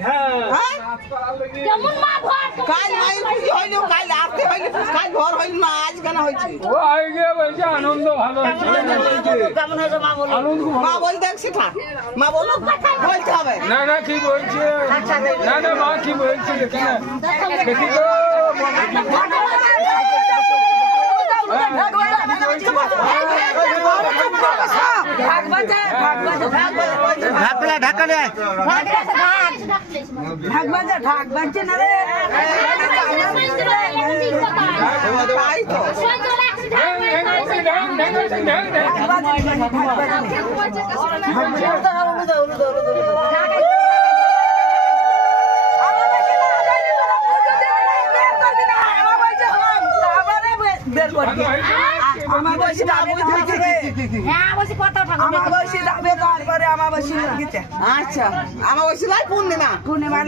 হ্যাঁ কেমন মা ভর কাল মায়ের পুজো হইলো কাল আরতি হইলো কাল ঘর হইলো না আজ কেন হইছে ও আইগে বলছে আনন্দ ভালো হচ্ছে কেমন হইছে মা বলো আনন্দ মা বল দেখ সেটা মা বলো বলতে হবে না না কি বলছে না না মা কি বলছে দেখি না দেখি তো ঢাকা নে ঢাক বাজছে না রে আচ্ছা আমাবস্যা লাই পূর্ণিমা পূর্ণিমা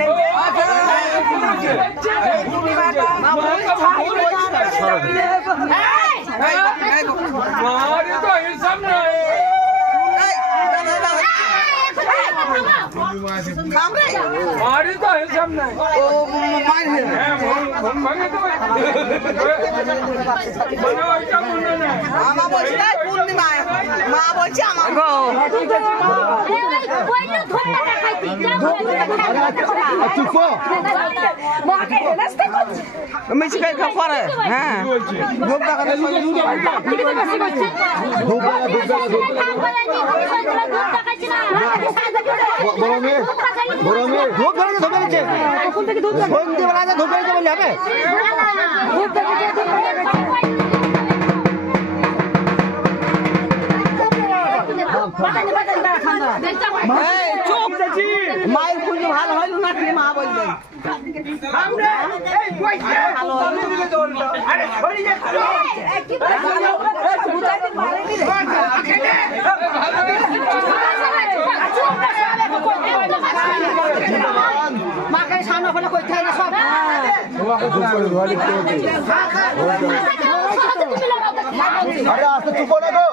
মা বলছে আমার মিশিকাই করে হ্যাঁ মায়ের পুজো ভালো হইল না কি মা বলবেন মাকে সামনে ফলে কই থাকে না সব আরে আস্তে চুপ না গো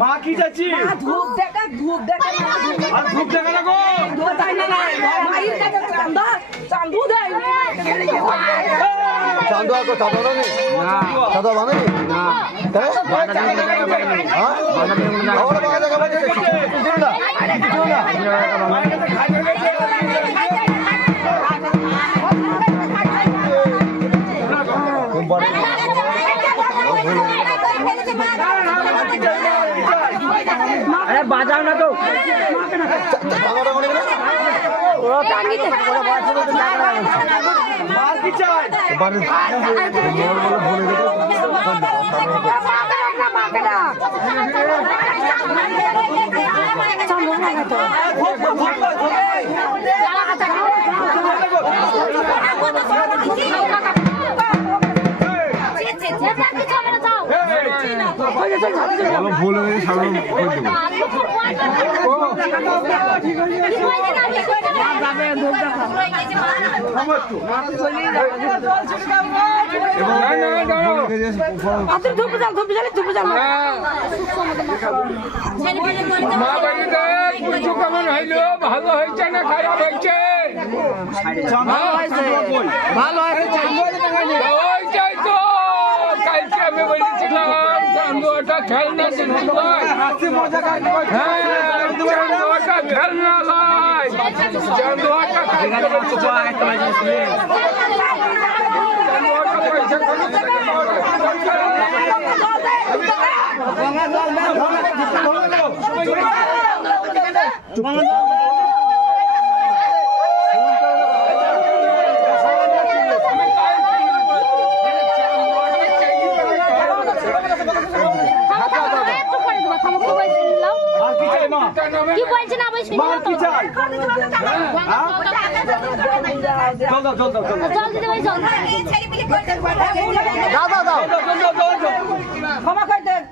মা কি যাচ্ছি ধূপ দেখা আর ধূপ দেখা না গো মায়ের কাছে চান্দু দেয় চান্দুয়া কো চাদর নেই না চাদর বানাই না তাই হ্যাঁ और बागा जगह पे दिल ना अरे बाजाओ ना तो वो टांगी थे मार की चाय बारे मोर बोले भूले गए ভুল হয়ে সামনে কেমন হইল ভালো হয়েছে না খারাপ হয়েছে ভালো হয়েছে তো কালকে আমি বলেছিলাম চান্দুয়াটা খেলনা চান্দুয়াটা খেলনা লাই চান্দুয়াটা কি বলছেন আবার শুনি চল জলদি দেবে জল দাও ক্ষমা করে দেন